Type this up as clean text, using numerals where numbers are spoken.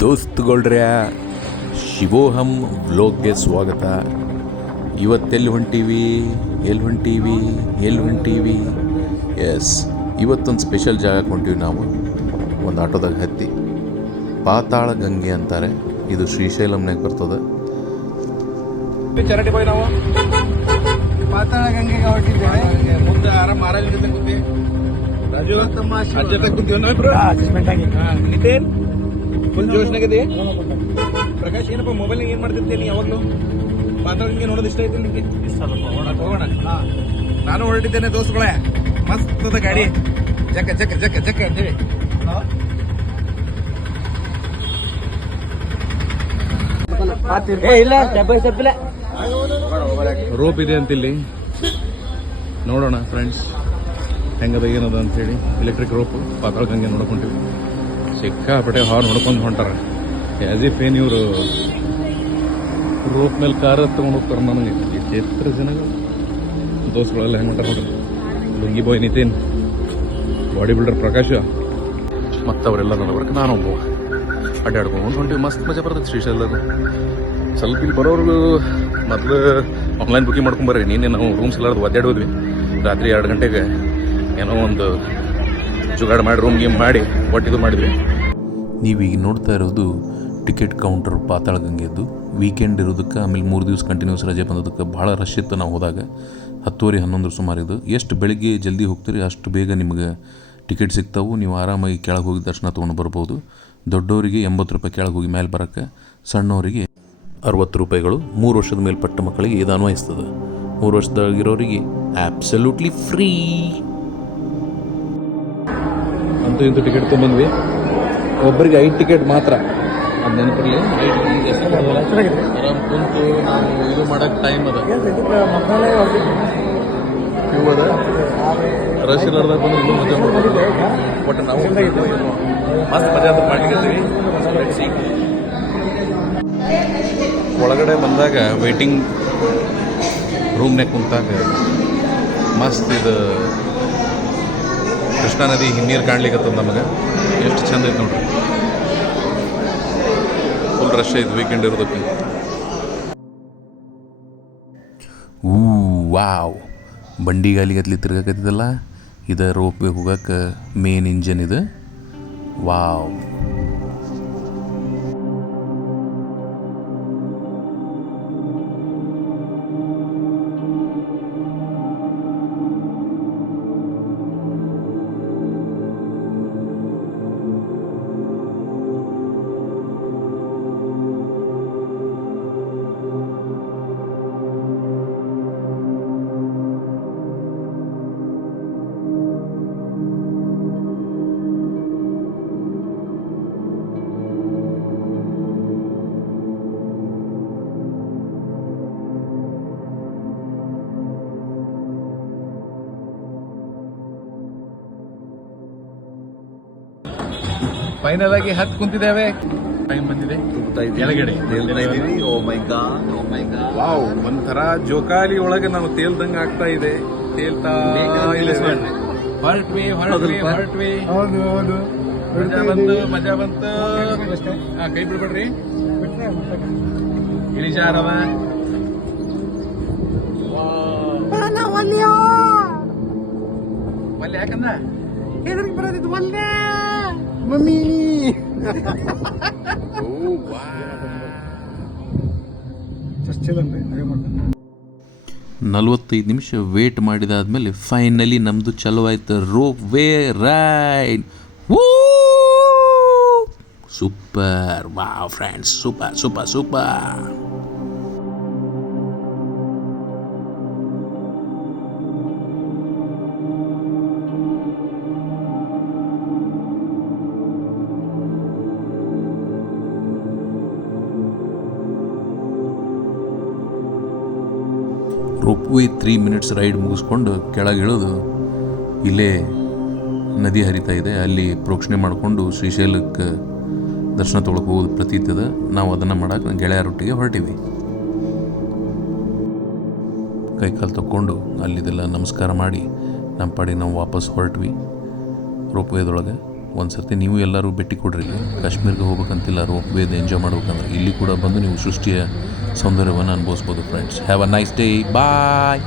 ದೋಸ್ತುಗಳ್ರೆ, ಶಿವೋಹಂ ವ್ಲೋಗ್ಗೆ ಸ್ವಾಗತ. ಇವತ್ತೆಲ್ಲಿ ಹೊಂಟೀವಿ? ಎಸ್, ಇವತ್ತೊಂದು ಸ್ಪೆಷಲ್ ಜಾಗಕ್ಕೆ ಹೊಂಟೀವಿ ನಾವು. ಒಂದು ಆಟೋದಾಗ ಹತ್ತಿ ಪಾತಾಳ ಗಂಗೆ ಅಂತಾರೆ. ಇದು ಶ್ರೀಶೈಲಂನಾಗ ಬರ್ತದೆ. ಚರಟಿ ನಾವು ಪಾತಾಳ ಗಂಗೆಗೆ ಹೊರಟಿದ್ದೇವೆ. ಮುಂದೆ ಆರಾಮ ಆರಾಮಿರುತ್ತೆ ಕೂತಿ ರಾಜು ಜೊತೆ ಕೂತೀವಿ ನಾವಿಬ್ರು. ನಿತೇನ್ ಫುಲ್ ಜೋಶ್ನಾಗಿದೆ. ಪ್ರಕಾಶ್ ಏನಪ್ಪ ಮೊಬೈಲ್ನಾಗ ಏನು ಮಾಡ್ತಿರ್ತೀನಿ ಯಾವಾಗಲೂ? ಪಾತಾಳ ಗಂಗೆ ನೋಡೋದು ಇಷ್ಟ ಐತಿ ನಿಮಗೆ? ಹೋಗೋಣ. ನಾನು ಹೊರಟಿದ್ದೇನೆ ದೋಸ್ತುಗಳೇ. ಮಸ್ತ್ ಅದ ಗಾಡಿ. ಜಕ್ಕ ಜಕ್ಕ ಜಕ್ಕ ಜಕ್ಕ ಅಂತೇಳಿ ರೋಪ್ ಇದೆ ಅಂತಿಲ್ಲಿ. ನೋಡೋಣ ಫ್ರೆಂಡ್ಸ್ ಹೆಂಗದ ಏನದ ಅಂತೇಳಿ. ಎಲೆಕ್ಟ್ರಿಕ್ ರೋಪ್ ಪಾತಾಳ ಗಂಗೆ ನೋಡ್ಕೊಂತೀವಿ. ಸಿಕ್ಕಾಪಟ್ಟೆ ಹಾರ್ನ್ ಹೊಡ್ಕೊಂಡು ಹೊಂಟಾರ. ಆಸ್ ಇಫ್ ಏನ್ ಇವರು ರೋಪ್ ಮೇಲೆ ಕಾರ ತಗೊಂಡು ಹೋಗ್ತಾರೆ. ನನಗೆ ಎತ್ತರ ಜನಗಳು ದೋಸ್ತುಗಳೆಲ್ಲ ಹೆಂಗೆ ಹೊಂಟಾರ ನೋಡ್ರಿ. ಲುಂಗಿ ಬಾಯ್ ನಿತಿನ್, ಬಾಡಿ ಬಿಲ್ಡರ್ ಪ್ರಕಾಶ, ಮತ್ತು ಅವರೆಲ್ಲ ನೋಡ್ಬೇಕು. ನಾನೊಬ್ಬ ಅಡ್ಡಾಡ್ಕೊಂಡು ಹೊಂಟಿವಿ. ಮಸ್ತ್ ಮಜಾ ಬರ್ತದೆ ಶ್ರೀಶೈಲದ. ಸ್ವಲ್ಪ ಇಲ್ಲಿ ಬರೋರು ಮೊದಲು ಆನ್ಲೈನ್ ಬುಕಿಂಗ್ ಮಾಡ್ಕೊಂಬರ್ರಿ. ನೀನೇ ನಾವು ರೂಮ್ಸ್ ಎಲ್ಲಾರ್ದು ಒದ್ದಾಡೋದ್ವಿ. ರಾತ್ರಿ 2 ಗಂಟೆಗೆ ಏನೋ ಒಂದು ಜುಗಾಡ್ ಮಾಡಿ ರೂಮ್ ಗೇಮ್ ಮಾಡಿ ಒಟ್ಟಿದು ಮಾಡಿದ್ವಿ. ನೀವೀಗ ನೋಡ್ತಾ ಇರೋದು ಟಿಕೆಟ್ ಕೌಂಟರ್ ಪಾತಾಳ ಗಂಗೆದ್ದು. ವೀಕೆಂಡ್ ಇರೋದಕ್ಕೆ, ಆಮೇಲೆ 3 ದಿವಸ ಕಂಟಿನ್ಯೂಸ್ ರಜೆ ಬಂದೋದಕ್ಕೆ ಭಾಳ ರಶ್ ಇತ್ತು. ನಾವು ಹೋದಾಗ 10:30-11 ಸುಮಾರು ಇದು. ಎಷ್ಟು ಬೆಳಿಗ್ಗೆ ಜಲ್ದಿ ಹೋಗ್ತೀರಿ ಅಷ್ಟು ಬೇಗ ನಿಮಗೆ ಟಿಕೆಟ್ ಸಿಗ್ತಾವೆ. ನೀವು ಆರಾಮಾಗಿ ಕೆಳಗೆ ಹೋಗಿ ದರ್ಶನ ತೊಗೊಂಡು ಬರ್ಬೋದು. ದೊಡ್ಡವರಿಗೆ 80 ರೂಪಾಯಿ ಕೆಳಗೆ ಹೋಗಿ ಮೇಲೆ ಬರೋಕ್ಕೆ, ಸಣ್ಣವರಿಗೆ 60 ರೂಪಾಯಿಗಳು. 3 ವರ್ಷದ ಮೇಲ್ಪಟ್ಟ ಮಕ್ಕಳಿಗೆ ಇದು ಅನ್ವಯಿಸ್ತದೆ. 3 ವರ್ಷದಾಗಿರೋರಿಗೆ ಆಬ್ಸಲ್ಯೂಟ್ಲಿ ಫ್ರೀ. ಅಂತೂ ಇಂತೂ ಟಿಕೆಟ್ ತೊಗೊಂಡ್ಬಂದ್ವಿ. ಒಬ್ಬರಿಗೆ 5 ಟಿಕೆಟ್ ಮಾತ್ರ. ಅದು ನೆನಪಿರಲಿ. ಆರಾಮ್ ಕುಂತು ನಾವು ಇದು ಮಾಡೋಕ್ಕೆ ಟೈಮ್ ಅದ. ಕ್ಯೂ ಅದ. ರಶ್ ಇರೋದಾಗ ಬಂದು ಇನ್ನೂ ಮಜಾ ಮಾಡ್ಬೋದು. ಬಟ್ ನಾವು ಮಸ್ತ್ ಮಜಾ ಅಂತ ಮಾಡ್ಲಿಕ್ಕೀವಿ. ಒಳಗಡೆ ಬಂದಾಗ ವೇಟಿಂಗ್ ರೂಮ್ನಾಗ ಕುಂತಾಗ ಮಸ್ತ್ ಇದು ಕೃಷ್ಣಾ ನದಿ ಹಿನ್ನೀರು ಕಾಣ್ಲಿಕ್ಕತ್ತದ ನಮಗೆ. ಎಷ್ಟು ಚಂದ ಐತೆ ನೋಡ್ರಿ. ಫುಲ್ ರಶ್ ಐತೆ ವೀಕೆಂಡ್ ಇರೋದಕ್ಕೆ. ವಾವ್, ಬಂಡಿಗಾಲಿಗತ್ಲಿ ತಿರ್ಗಾಕತ್ತಿದ್ದಲ್ಲ, ಇದು ರೋಪ್ ವೇ ಹೋಗಕ್ಕೆ ಮೇನ್ ಇಂಜನ್ ಇದು. ವಾವ್, ಫೈನಲ್ ಆಗಿ ಹತ್ತು ಕುಂತಿದ್ದೇವೆ. ಟೈಮ್ ಬಂದಿದೆ ಕೆಳಗಡೆ. ವಾವ್, ಒಂಥರ ಜೋಕಾಲಿ ಒಳಗೆ ನಾವು ತೇಲ್ದಂಗ ಆಗ್ತಾ ಇದೆ. ತೇಲ್ತಾ ಹೊರಟ್ವಿ. ಮಜಾ ಬಂತು. ಕೈ ಬಿಡ್ಬೇಡ್ರಿ. ಇಳಿಜಾರವ. ಒಲ್ಲೆ ಯಾಕಂದ ಎದುರಿಗೆ ಬರೋದಿತ್ತು. ಒಲ್ಲೆ ಮಮ್ಮಿ. 45 ನಿಮಿಷ ವೇಟ್ ಮಾಡಿದಾದ್ಮೇಲೆ ಫೈನಲಿ ನಮ್ಮದು ಚಲೋ ಆಯ್ತು. Rope way ride. Super. Wow friends, super super super. Ropeway 3 minutes ride ಮುಗಿಸ್ಕೊಂಡು ಕೆಳಗೆ ಇಳಿದು ಇಲ್ಲೇ ನದಿ ಹರಿತಾ ಇದೆ. ಅಲ್ಲಿ ಪ್ರೋಕ್ಷಣೆ ಮಾಡಿಕೊಂಡು ಶ್ರೀಶೈಲಕ್ಕೆ ದರ್ಶನ ತೊಗೊಳಕ್ಕೆ ಹೋಗೋದು ಪ್ರತೀತಿ ಅದ. ನಾವು ಅದನ್ನು ಮಾಡೋಕೆ ಗೆಳೆಯರೊಟ್ಟಿಗೆ ಹೊರಟಿವಿ. ಕೈಕಾಲು ತಕ್ಕೊಂಡು ಅಲ್ಲಿದೆಲ್ಲ ನಮಸ್ಕಾರ ಮಾಡಿ ನಮ್ಮ ಪಾಡಿಗೆ ನಾವು ವಾಪಸ್ ಹೊರಟ್ವಿ ರೋಪ್ವೇದೊಳಗೆ. ಒಂದು ಸರ್ತಿ ನೀವು ಎಲ್ಲರೂ ಭೇಟಿ ಕೊಡ್ರಿ. ಕಾಶ್ಮೀರ್ಗೆ ಹೋಗ್ಬೇಕಂತಿಲ್ಲ, ರೋಪ್ ವೇದ್ ಎಂಜಾಯ್ ಮಾಡ್ಬೇಕಂದ್ರೆ ಇಲ್ಲಿ ಕೂಡ ಬಂದು ನೀವು ಸೃಷ್ಟಿಯ ಸೌಂದರ್ಯವನ್ನು ಅನುಭವಿಸ್ಬೋದು friends. Have a nice day, bye.